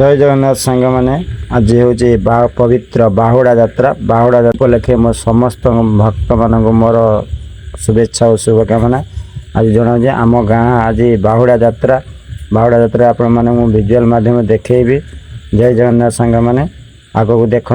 जय जगन्नाथ सांग मैंने आज हूँ पवित्र बाहुड़ा यात्रा उपलक्षे मो समस्त भक्त मान मोर शुभेच्छा और शुभकामना। आज जनाऊँ आम गाँ आज बाहुड़ा यात्रा आपण मैंने विजुअल माध्यम देखी। जय जगन्नाथ सांग मैंने आग को देखु।